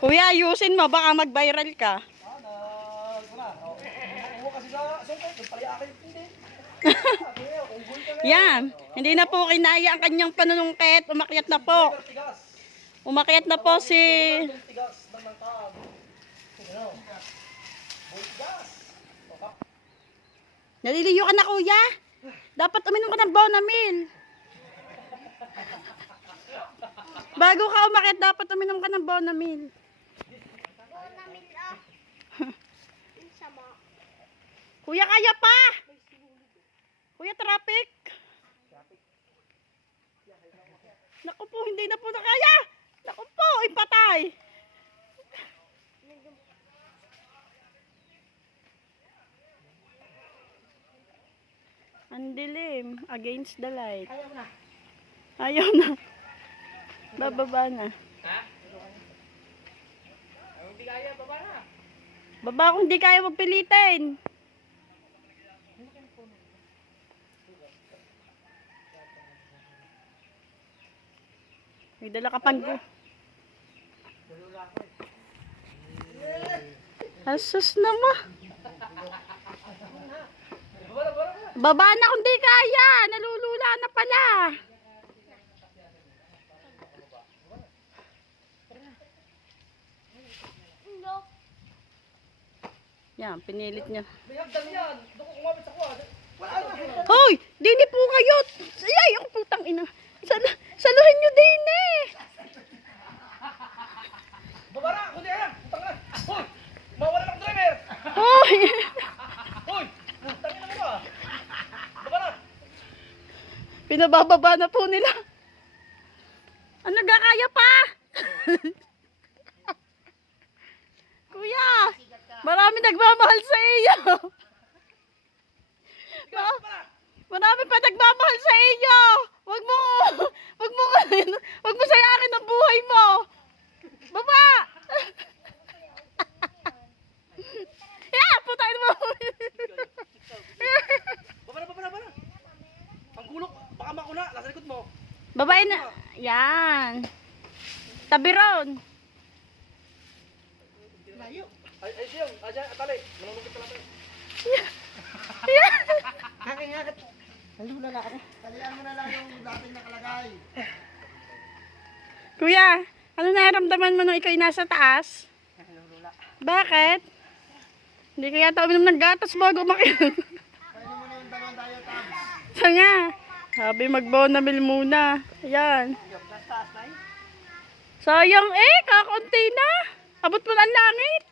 Kuya, ayusin mo. Baka mag-viral ka. Yan. Hindi na po kinaya ang kanyang panunungkit. Umakyat na po. Umakyat na po si... Naliliyo ka na, kuya. Dapat uminom ka ng Bonamil. Bago ka umakyat, dapat uminom ka ng Bonamil. Bonamil sama. Kuya, kaya pa! Kuya, traffic! Naku po, hindi na po na kaya! Naku po, ipatay! Ang dilim, against the light. Ayaw na. Ayaw na. Bababa na. Ha? Hindi kaya, baba na. Baba kung di kaya magpilitin. May dala ka pang... Asus na mo. Baba na kung di kaya. Nalulula na pala. Yan, pinilit niya. Hoy! Dini po kayo! Ay, ako putang ina. Saluhin nyo din eh! Babara! Kundi ayan! Putang na! Hoy! Mawala ng driver! Hoy! Hoy! Tangin na mo ba? Babara! Pinabababa na po nila. Ano gakaya pa? Kuya! Marami nagmamahal sa iyo! Marami pa nagmamahal sa iyo! Wag mo sayakin ang buhay mo! Baba! Yeah, putay mo! Babara! Ang gulok! Baka makuna! Nasa likod mo! Babae na. Yan. Tabi ron. Layo. Ay, siyang! Ayan, atali! Manunungkit ka lang tayo! Kakingagat. Nalula na kami. Talian mo na lang yung dating nakalagay. Kuya, ano naramdaman mo nung ikaw'y nasa taas? Nalula. Bakit? Hindi ka yata uminom ng gatas bago umakyat. Kaya mo na yung dalawang tayo tabs. Siya nga. Sabi mag-Bonamil muna. Ayan. Taas tayo. Sayang eh, kakaunti na. Abot mo na ang langit.